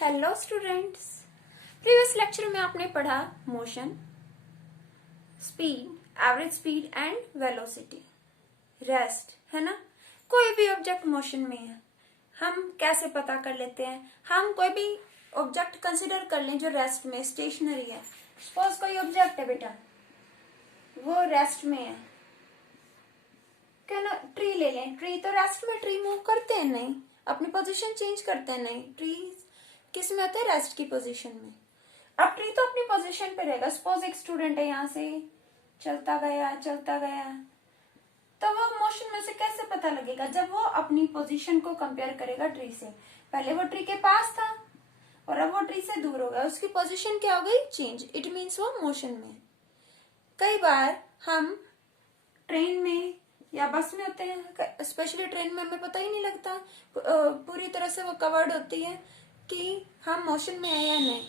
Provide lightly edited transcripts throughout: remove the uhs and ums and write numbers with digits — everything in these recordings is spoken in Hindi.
Hello students. प्रीवियस लेक्चर में आपने पढ़ा motion, speed, average speed and velocity, rest, है ना। कोई भी ऑब्जेक्ट मोशन में है, हम कैसे पता कर लेते हैं? हम कोई भी ऑब्जेक्ट कंसिडर कर लें जो रेस्ट में स्टेशनरी है। सपोज कोई ऑब्जेक्ट है बेटा, वो रेस्ट में है, क्या ना। ट्री ले लें, ट्री तो रेस्ट में, ट्री मूव करते हैं नहीं, अपनी पोजीशन चेंज करते हैं नहीं। ट्री किस में होते हैं? रेस्ट की पोजीशन में। अब ट्री तो अपनी पोजीशन पे रहेगा। सपोज एक स्टूडेंट है, यहाँ से चलता गया, तो वो मोशन में से कैसे पता लगेगा? जब वो अपनी पोजीशन को कंपेयर करेगा ट्री से। पहले वो ट्री के पास था और अब वो ट्री से दूर हो गया, उसकी पोजीशन क्या हो गई? चेंज। इट मीन्स वो मोशन में। कई बार हम ट्रेन में या बस में होते हैं, स्पेशली ट्रेन में हमें पता ही नहीं लगता, पूरी तरह से वो कवर्ड होती है कि हम मोशन में है या नहीं।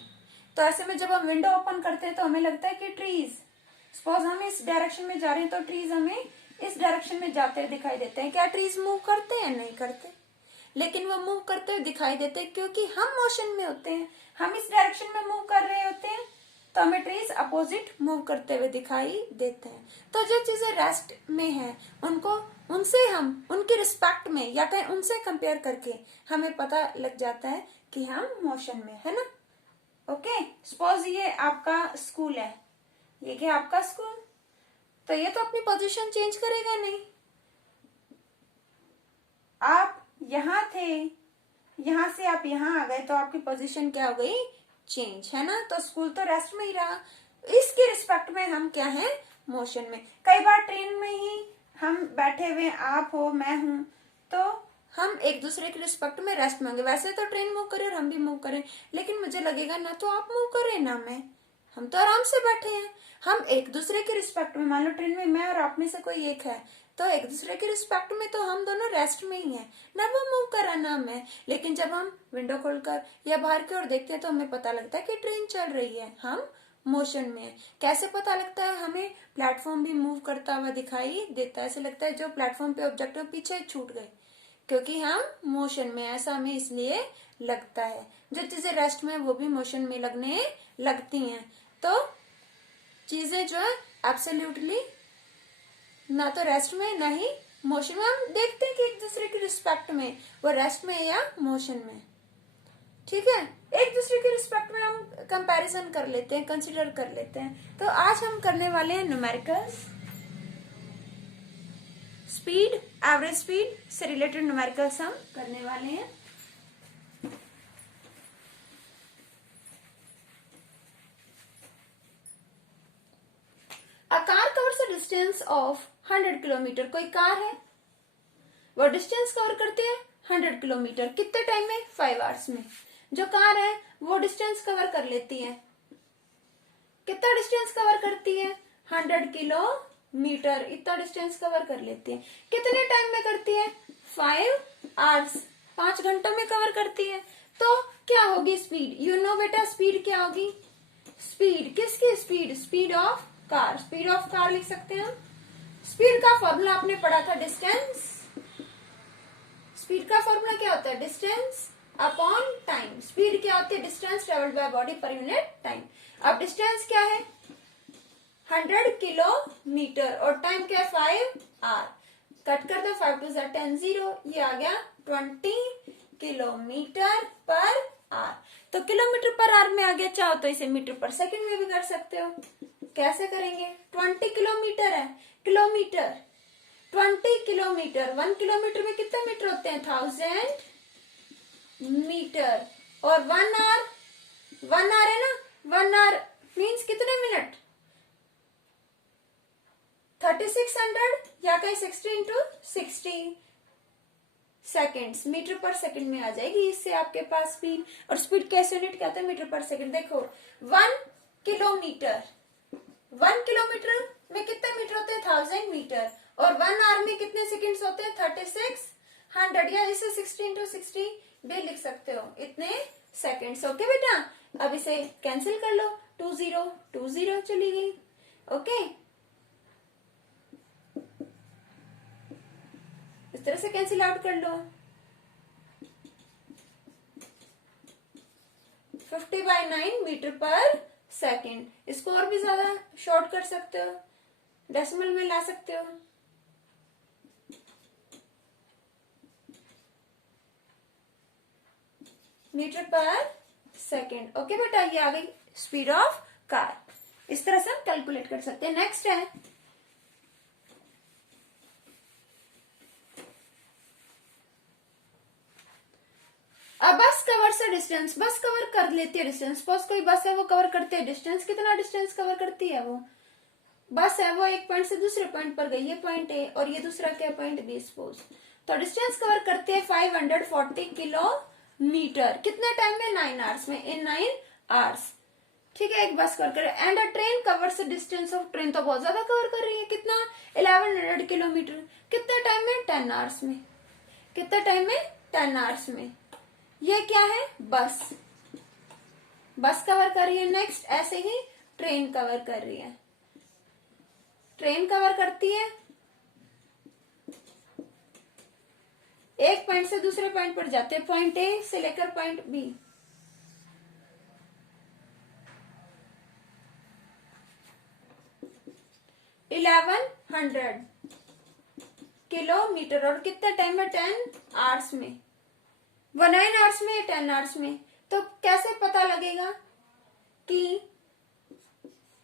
तो ऐसे में जब हम विंडो ओपन करते हैं तो हमें लगता है कि ट्रीज, सपोज हम इस डायरेक्शन में जा रहे हैं तो ट्रीज हमें इस डायरेक्शन में जाते हुए दिखाई देते हैं। क्या ट्रीज मूव करते हैं? नहीं करते, लेकिन वो मूव करते हुए दिखाई देते हैं क्योंकि हम मोशन में होते हैं। हम इस डायरेक्शन में मूव कर रहे होते हैं तो हमें ट्रीज अपोजिट मूव करते हुए दिखाई देते हैं। तो जो चीजें रेस्ट में है उनको, उनसे हम उनकी रिस्पेक्ट में या कहीं उनसे कंपेयर करके हमें पता लग जाता है कि हम मोशन में है ना। ओके, सपोज ये आपका स्कूल है, ये क्या आपका स्कूल, तो ये तो अपनी पोजीशन चेंज करेगा नहीं। आप यहाँ थे, यहां से आप यहाँ आ गए तो आपकी पोजीशन क्या हो गई? चेंज, है ना। तो स्कूल तो रेस्ट में ही रहा। इसके रिस्पेक्ट में हम क्या है? मोशन में। कई बार ट्रेन में ही हम बैठे हुए, आप हो, मैं हूं, तो हम एक दूसरे के रिस्पेक्ट में रेस्ट में होंगे। वैसे तो ट्रेन मूव करे और हम भी मूव करें, लेकिन मुझे लगेगा ना तो आप मूव करें ना मैं, हम तो आराम से बैठे हैं। हम एक दूसरे के रिस्पेक्ट में, मान लो ट्रेन में मैं और आप में से कोई एक है, तो एक दूसरे के रिस्पेक्ट में तो हम दोनों रेस्ट में ही हैं, ना वो मूव करा ना मैं। लेकिन जब हम विंडो खोलकर या बाहर की ओर देखते हैं तो हमें पता लगता है कि ट्रेन चल रही है, हम मोशन में है। कैसे पता लगता है? हमें प्लेटफॉर्म भी मूव करता हुआ दिखाई देता है। ऐसे लगता है जो प्लेटफॉर्म पे ऑब्जेक्ट है पीछे छूट गए, क्योंकि हम मोशन में, ऐसा हमें इसलिए लगता है। जो चीजें रेस्ट में वो भी मोशन में लगने लगती हैं। तो चीजें जो है एब्सोल्युटली ना तो रेस्ट में ना ही मोशन में। हम देखते हैं कि एक दूसरे की रिस्पेक्ट में वो रेस्ट में या मोशन में, ठीक है। एक दूसरे के रिस्पेक्ट में हम कंपैरिजन कर लेते हैं, कंसिडर कर लेते हैं। तो आज हम करने वाले हैं न्यूमेरिकल्स, स्पीड, एवरेज स्पीड से रिलेटेड न्यूमेरिकल्स हम करने वाले हैं। A car covers a distance of 100 kilometre. कोई कार है, वो डिस्टेंस कवर करती है 100 किलोमीटर। कितने टाइम में? 5 आवर्स में। जो कार है वो डिस्टेंस कवर कर लेती है, कितना डिस्टेंस कवर करती है? 100 किलोमीटर, इतना डिस्टेंस कवर कर लेती है। कितने टाइम में करती है? 5 आवर्स, 5 घंटों में कवर करती है। तो क्या होगी स्पीड? यू नो बेटा स्पीड क्या होगी? स्पीड किसकी? Speed, speed of car. Speed of car लिख सकते हैं हम। स्पीड का फॉर्मूला आपने पढ़ा था, डिस्टेंस। स्पीड का फॉर्मूला क्या होता है? Distance upon time. स्पीड क्या होती है? Distance travelled by body per unit time. अब डिस्टेंस क्या है? 100 किलोमीटर और टाइम क्या है? 5 आवर। कट कर दो, 5 2 10, 0, ये आ गया 20 किलोमीटर पर आवर। तो किलोमीटर पर आवर में आ गया। चाहो तो इसे मीटर पर सेकंड में भी कर सकते हो। कैसे करेंगे? 20 किलोमीटर है, किलोमीटर 20 किलोमीटर, 1 किलोमीटर में कितने मीटर होते हैं? 1000 मीटर। और 1 आवर, 1 आवर है ना, 1 आवर मीन्स कितने मिनट? 3600 या कहीं 60 इंटू 60 सेकेंड्स, मीटर पर सेकंड में आ जाएगी। इससे आपके पास स्पीड, और स्पीड कैसे यूनिट क्या होता है? मीटर पर सेकंड। देखो 1 किलोमीटर, 1 किलोमीटर में कितने मीटर होते हैं? 1000 मीटर। और 1 आवर में कितने सेकंड्स होते हैं? 3600, या इसे 60 इंटू 60 भी लिख सकते हो, इतने सेकंड्स। ओके बेटा, अब इसे कैंसिल कर लो, 20 चली गई। ओके, इस तरह से कैंसिल आउट कर लो। 50/9 मीटर पर सेकेंड। इसको और भी ज्यादा शॉर्ट कर सकते हो, डेसिमल में ला सकते हो। मीटर पर सेकेंड। ओके बेटा, ये आ गई स्पीड ऑफ कार। इस तरह से हम कैलकुलेट कर सकते हैं। नेक्स्ट है अब बस कवर से डिस्टेंस। बस कवर कर लेती है डिस्टेंस। सपोज कोई बस है वो कवर करती है डिस्टेंस। कितना डिस्टेंस कवर करती है वो बस है, वो एक पॉइंट से दूसरे पॉइंट पर गई, ये पॉइंट ए और ये दूसरा क्या पॉइंट बी सपोज। तो डिस्टेंस कवर करते हैं 540 किलोमीटर। कितने टाइम में? 9 आवर्स में, इन 9 आवर्स। ठीक है, एक बस कवर करे। And a train covers distance of, train तो बहुत ज्यादा कवर कर रही है। कितना? 1100 किलोमीटर। कितने टाइम में? 10 आवर्स में। कितने टाइम में? 10 आवर्स में। ये क्या है? बस। बस कवर कर रही है। नेक्स्ट ऐसे ही ट्रेन कवर कर रही है। ट्रेन कवर करती है, एक पॉइंट से दूसरे पॉइंट पर जाते हैं, पॉइंट ए से लेकर पॉइंट बी। Eleven 1100 kilometre. और कितने टाइम में? 10 आवर्स में। वो 9 आवर्स में या 10 आवर्स में। तो कैसे पता लगेगा कि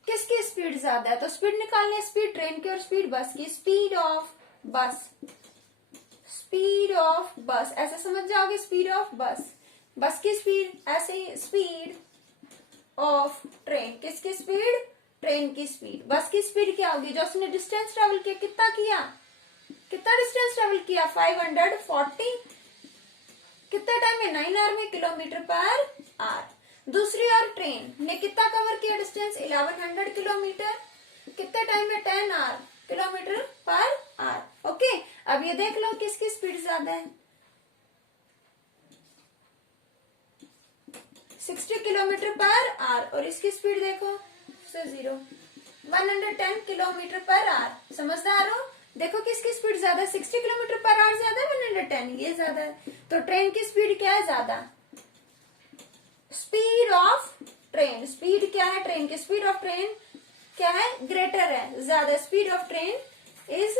किसकी स्पीड ज्यादा है? तो स्पीड निकालने, स्पीड ट्रेन की और स्पीड बस की। स्पीड ऑफ बस, स्पीड ऑफ बस ऐसे समझ जाओगे। स्पीड ऑफ बस, बस की स्पीड। ऐसे ही स्पीड ऑफ ट्रेन, किसकी स्पीड? ट्रेन की स्पीड। बस की स्पीड क्या होगी? जो उसने डिस्टेंस ट्रेवल किया, कितना किया? कितना डिस्टेंस ट्रेवल किया? 540। कितने टाइम में? 9 आवर में, किलोमीटर पर आवर। दूसरी ओर ट्रेन ने कितना कवर किया डिस्टेंस? 1100 किलोमीटर। कितने टाइम में? 10 hour, kilometer per hour. Okay, अब ये देख लो किसकी स्पीड ज्यादा है। 60 किलोमीटर पर आवर। और इसकी स्पीड देखो से 110 किलोमीटर पर आवर। समझदार हो? देखो किसकी स्पीड ज्यादा है? 60 किलोमीटर पर आवर ज्यादा है, 110 ये ज्यादा है। तो ट्रेन की स्पीड क्या है? ज्यादा। स्पीड ऑफ ट्रेन, स्पीड क्या है? ट्रेन की स्पीड ऑफ ट्रेन क्या है? ग्रेटर है, ज्यादा। Speed of train is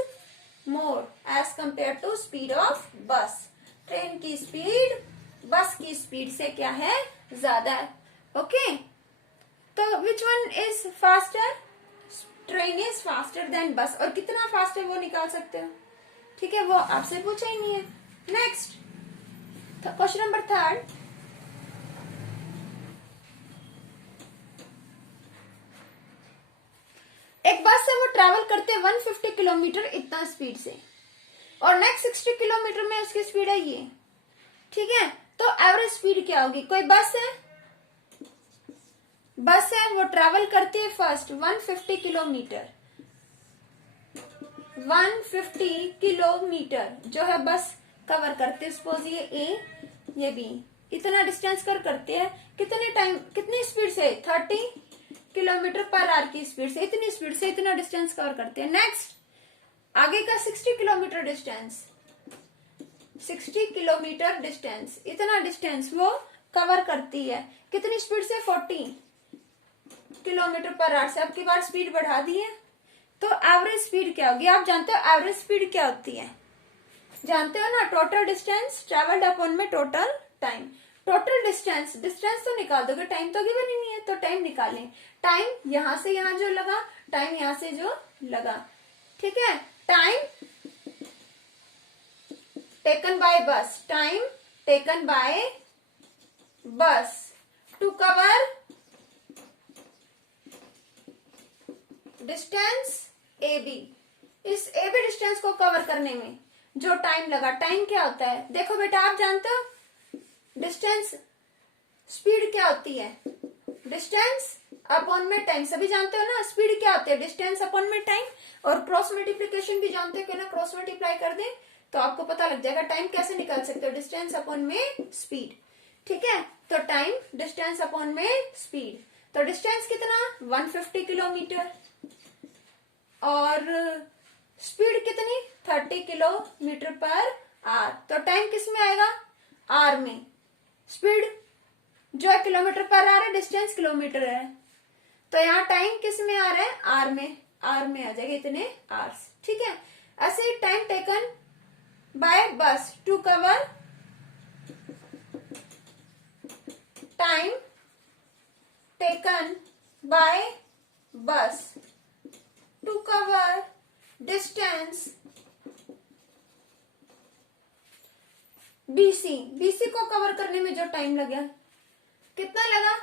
more as compare to speed of bus. Train की स्पीड बस की स्पीड से क्या है? ज्यादा है। ओके, तो which one is faster? Train is faster than बस। और कितना फास्ट है वो निकाल सकते हो। ठीक है, वो आपसे पूछा ही नहीं है। Next question number 3। एक बस है वो ट्रैवल करते 150 किलोमीटर इतना स्पीड से, और नेक्स्ट 60 किलोमीटर में उसकी स्पीड है ये। ठीक है, तो एवरेज स्पीड क्या होगी? कोई बस है, बस है वो ट्रैवल करती है फर्स्ट 150 किलोमीटर। 150 किलोमीटर जो है बस कवर करते हैं। सपोज ये ए ये बी, इतना डिस्टेंस करते हैं। कितने टाइम, कितनी स्पीड से? 30 किलोमीटर पर आवर की स्पीड से, इतनी स्पीड से इतना डिस्टेंस कवर करते हैं। नेक्स्ट आगे का 60 किलोमीटर डिस्टेंस, 60 किलोमीटर डिस्टेंस, इतना डिस्टेंस वो कवर करती है। कितनी स्पीड से? 40 किलोमीटर पर आवर से। अब की बार स्पीड बढ़ा दी है, तो एवरेज स्पीड क्या होगी? आप जानते हो एवरेज स्पीड क्या होती है? जानते हो ना, टोटल डिस्टेंस ट्रेवल्ड अपॉन में total time. Total distance, distance तो निकाल दोगे, टाइम तो गिवन ही नहीं है, तो टाइम निकालें। टाइम यहां से यहां जो लगा, टाइम यहां से जो लगा। ठीक है, time taken by bus, time taken by bus to cover distance A B. इस ए बी डिस्टेंस को कवर करने में जो टाइम लगा, टाइम क्या होता है? देखो बेटा, आप जानते हो डिस्टेंस, स्पीड क्या होती है? डिस्टेंस अपॉन में टाइम। सभी जानते हो ना स्पीड क्या होती है? डिस्टेंस अपॉन में टाइम। और क्रॉस मल्टीप्लीकेशन भी जानते हो कि ना, क्रॉस मल्टीप्लाई कर दें तो आपको पता लग जाएगा टाइम कैसे निकाल सकते हो। डिस्टेंस अपॉन में स्पीड। ठीक है, तो टाइम डिस्टेंस अपॉन में स्पीड। तो डिस्टेंस कितना? 150 किलोमीटर और स्पीड कितनी? 30 किलोमीटर पर आवर। तो टाइम किस में आएगा? आर में। स्पीड जो है किलोमीटर पर आवर है, डिस्टेंस किलोमीटर है, तो यहाँ टाइम किस में आ रहा है, आर में, आर में आ जाएगा इतने आवर्स, ठीक है। ऐसे ही time taken by bus to cover, time taken by bus to cover distance BC, BC को कवर करने में जो टाइम लगा, कितना लगा,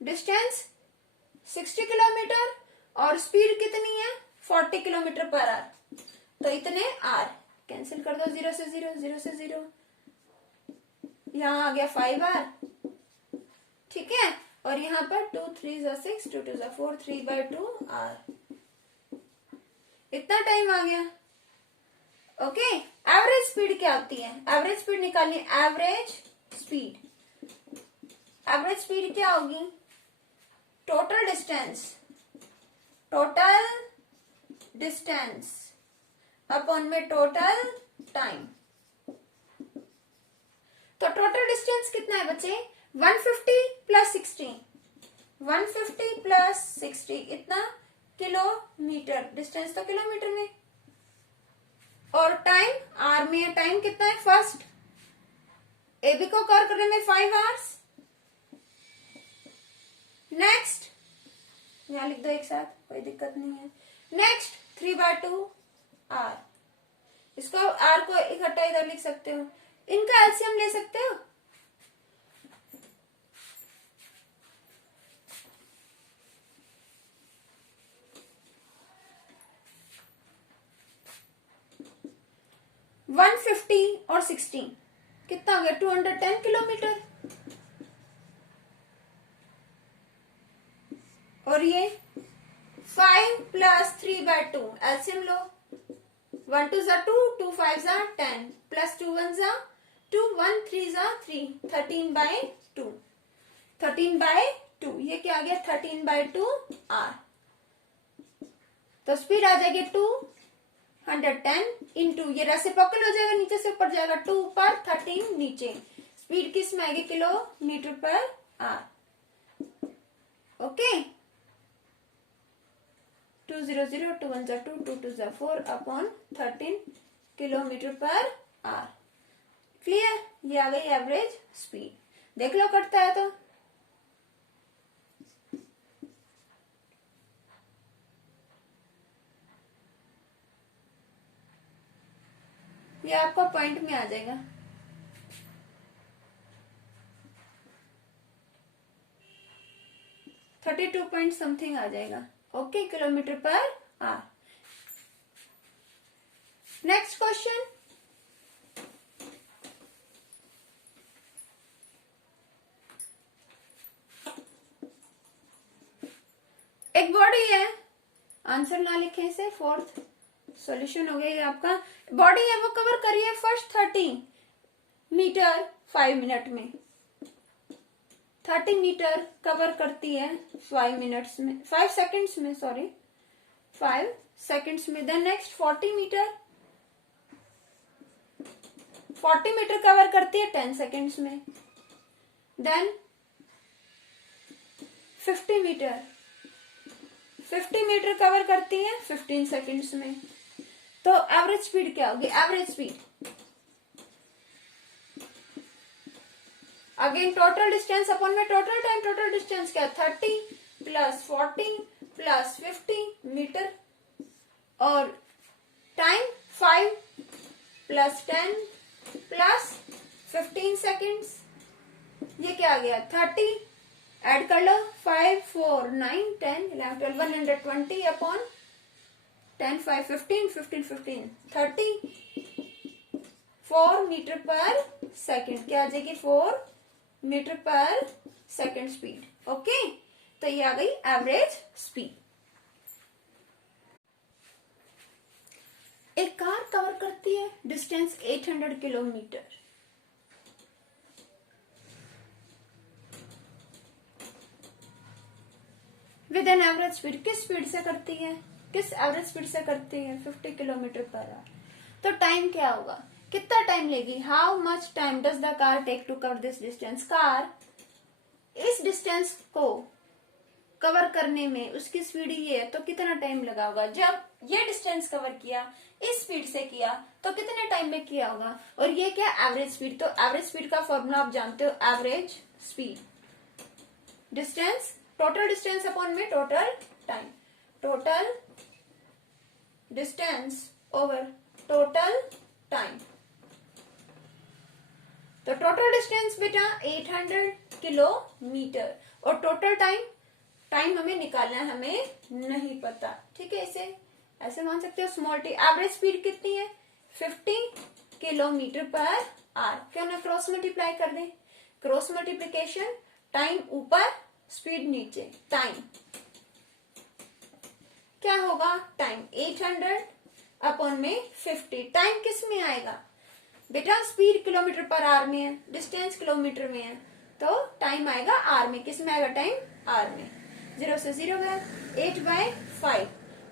डिस्टेंस 60 किलोमीटर और स्पीड कितनी है 40 किलोमीटर पर आवर, तो इतने आर, कैंसिल कर दो, 0 से 0, 0 से 0, यहाँ आ गया 5 आर, ठीक है। और यहाँ पर 2 3 6, 2 2 4, 3/2 आर, इतना टाइम आ गया। ओके, एवरेज स्पीड क्या होती है, एवरेज स्पीड निकालनी, एवरेज स्पीड, एवरेज स्पीड क्या होगी, total distance, total distance upon में टोटल टाइम। तो टोटल डिस्टेंस कितना है बच्चे, 150 प्लस 60, 150 प्लस 60 इतना किलोमीटर, डिस्टेंस तो किलोमीटर में, और टाइम आर में है, टाइम कितना है, फर्स्ट एबी को कवर करने में 5 आवर्स, नेक्स्ट यहां लिख दो एक साथ, कोई दिक्कत नहीं है, नेक्स्ट 3/2 आर, इसको आर को इकट्ठा इधर लिख सकते हो, इनका एलसीएम ले सकते हो, वन 150 और 60 कितना हो गया, 210 किलोमीटर, और ये 5 प्लस 3/2 एलसीएम लो, 1 2 जा 2, 2 5 जा 10, प्लस 2 1 जा 2, 1 3 जा 3, 13/2, 13/2, ये क्या आ गया, 13/2 आर, तो स्पीड आ जाएगी 210 इंटू, ये रेसिप्रोकल हो जाएगा, नीचे से ऊपर जाएगा, 2 ऊपर 13 नीचे, स्पीड किस में आएगी, किलोमीटर पर आर, ओके, 2 0 0, 2 1 2, 2 2 4 अपॉन 13 किलोमीटर पर आर, क्लियर, ये आ गई एवरेज स्पीड, देख लो कटता है तो, ये आपका पॉइंट में आ जाएगा, .32 समथिंग आ जाएगा, ओके, किलोमीटर पर आर। नेक्स्ट क्वेश्चन, एक बॉडी है, आंसर ना लिखे इसे, फोर्थ सॉल्यूशन हो गया ये आपका, बॉडी है वो कवर करिए फर्स्ट 30 मीटर 5 मिनट में, 30 मीटर कवर करती है 5 मिनट्स में, 5 सेकंड्स में, सॉरी 5 सेकंड्स में, then next 40 meter, 40 meter cover करती है 10 सेकंड्स में, देन 50 मीटर, 50 मीटर कवर करती है 15 सेकंड्स में, तो एवरेज स्पीड क्या होगी, average speed again total distance upon में टोटल टाइम, टोटल डिस्टेंस क्या, 30 प्लस 40 प्लस 50 मीटर, और टाइम 5 प्लस 10 प्लस 15 सेकंड्स, ये क्या आ गया, 30, ऐड कर लो, 5 4 9 10 11 12 120 अपॉन 10 5 15 15 15 30, 4 मीटर पर सेकंड, क्या आ जाएगी, 4 मीटर पर सेकंड स्पीड, ओके, तो ये आ गई एवरेज स्पीड। एक कार कवर करती है distance 800 kilometre, with an average speed, किस स्पीड से करती है, किस एवरेज स्पीड से करती है, 50 किलोमीटर पर आवर, तो टाइम क्या होगा, कितना टाइम लेगी, how much time does the car take to cover this distance, car इस डिस्टेंस को कवर करने में उसकी स्पीड ये है, तो कितना टाइम लगा होगा? जब ये डिस्टेंस कवर किया, इस स्पीड से किया, तो कितने टाइम में किया होगा? और ये क्या? Average speed. तो एवरेज स्पीड का फॉर्मूला आप जानते हो, average speed distance, total distance upon में total time, total distance over total time. तो टोटल डिस्टेंस बेटा 800 किलोमीटर, और टोटल टाइम हमें निकालना है, हमें नहीं पता। ठीक है, इसे ऐसे मान सकते हो स्मॉल टी। एवरेज स्पीड कितनी है? 50 किलोमीटर पर आवर। क्यों ना क्रॉस मल्टीप्लाई कर दें? क्रॉस मल्टीप्लीकेशन, टाइम ऊपर स्पीड नीचे, टाइम क्या होगा? टाइम 800 अपॉन में 50। टाइम किस में आएगा बेटा? स्पीड किलोमीटर पर आवर में है, डिस्टेंस किलोमीटर में है, तो टाइम आएगा आर में। किस में आएगा टाइम? आर में। 0 से 0 गया, 8/5।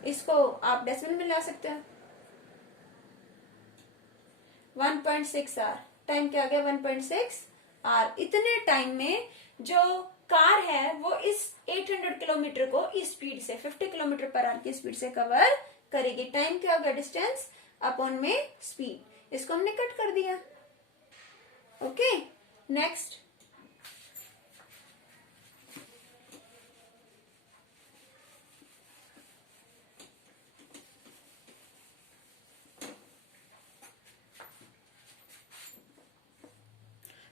इसको आप डेसिमल में ला सकते हो, 1.6 आवर। टाइम क्या आ गया? 1.6 आवर। इतने टाइम में जो कार है वो इस 800 किलोमीटर को इस स्पीड से 50 किलोमीटर पर आवर की स्पीड से कवर करेगी। टाइम क्या होगा? डिस्टेंस अपॉन में स्पीड। इसको हमने कट कर दिया। Okay, next.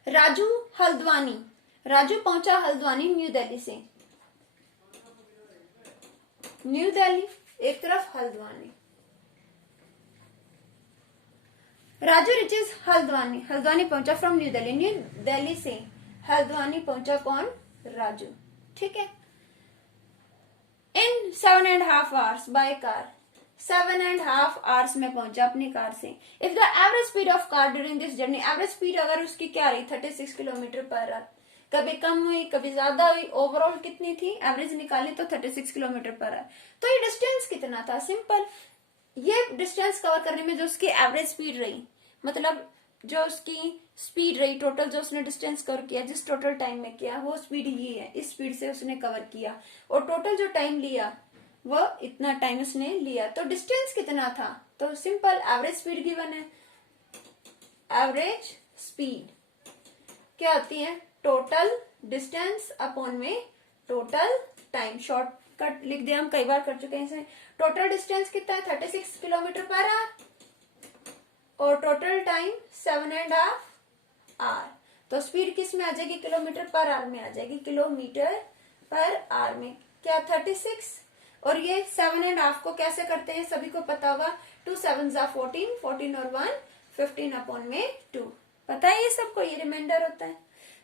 राजू हल्द्वानी, राजू पहुंचा हल्द्वानी न्यू दिल्ली से। न्यू दिल्ली एक तरफ, हल्द्वानी। राजू रिचेज हल्द्वानी, हल्द्वानी पहुंचा from New Delhi. New Delhi से हल्द्वानी पहुंचा कौन? राजू। ठीक है। In 7.5 hours by car, 7.5 hours में पहुंचा अपनी कार से। If the average speed of car during this journey, average speed अगर उसकी क्या रही? 36 किलोमीटर पर आवर। कभी कम हुई, कभी ज्यादा हुई, ओवरऑल कितनी थी? एवरेज निकाली तो 36 किलोमीटर पर आवर। तो ये डिस्टेंस कितना था? सिंपल, ये डिस्टेंस कवर करने में जो उसकी एवरेज स्पीड रही, मतलब जो उसकी स्पीड रही टोटल, जो उसने डिस्टेंस कवर किया जिस टोटल टाइम में किया, वो स्पीड ये है, इस स्पीड से उसने कवर किया। और टोटल जो टाइम लिया वो इतना टाइम उसने लिया, तो डिस्टेंस कितना था? तो सिंपल, एवरेज स्पीड गिवन है। एवरेज स्पीड क्या आती है? टोटल डिस्टेंस अपॉन में टोटल टाइम। शॉर्टकट लिख दिया, हम कई बार कर चुके हैं इसे। टोटल डिस्टेंस कितना है? 36 किलोमीटर पर आवर, और टोटल टाइम 7.5 आवर। तो स्पीड किस में आ जाएगी? किलोमीटर पर आवर में आ जाएगी। किलोमीटर पर आवर में क्या? 36। और ये 7.5 को कैसे करते हैं सभी को पता होगा। 2 7 14, 14 और 1 15 अपॉन में 2। पता है ये सबको, ये रिमाइंडर होता है,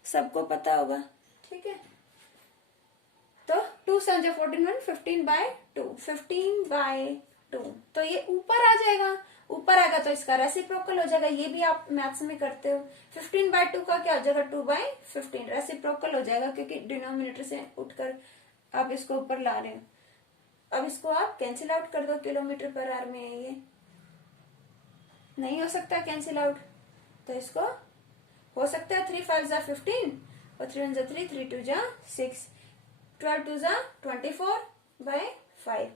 सबको पता होगा। ठीक है, तो 2 7 14, 1 15/2, 15/2। तो ये ऊपर आ जाएगा, ऊपर आएगा तो इसका रेसिप्रोकल हो जाएगा। ये भी आप मैथ्स में करते हो। 15/2 का क्या हो जाएगा? 2/15 रेसिप्रोकल हो जाएगा, क्योंकि डिनोमिनेटर से उठकर आप इसको ऊपर ला रहे हो। अब इसको आप कैंसिल आउट कर दो, किलोमीटर पर आवर में है, ये नहीं हो सकता कैंसिल आउट। तो इसको हो सकता है 3 5 15 और 3 1 3, 3 2 6, 12 2 24/5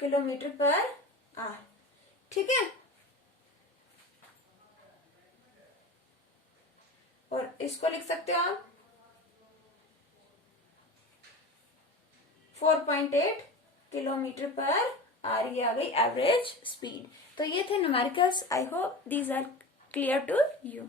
किलोमीटर पर आवर। ठीक है, और इसको लिख सकते हो आप 4.8 किलोमीटर पर आवर। ये आ गई एवरेज स्पीड। तो ये थे numericals. I hope these are clear to you.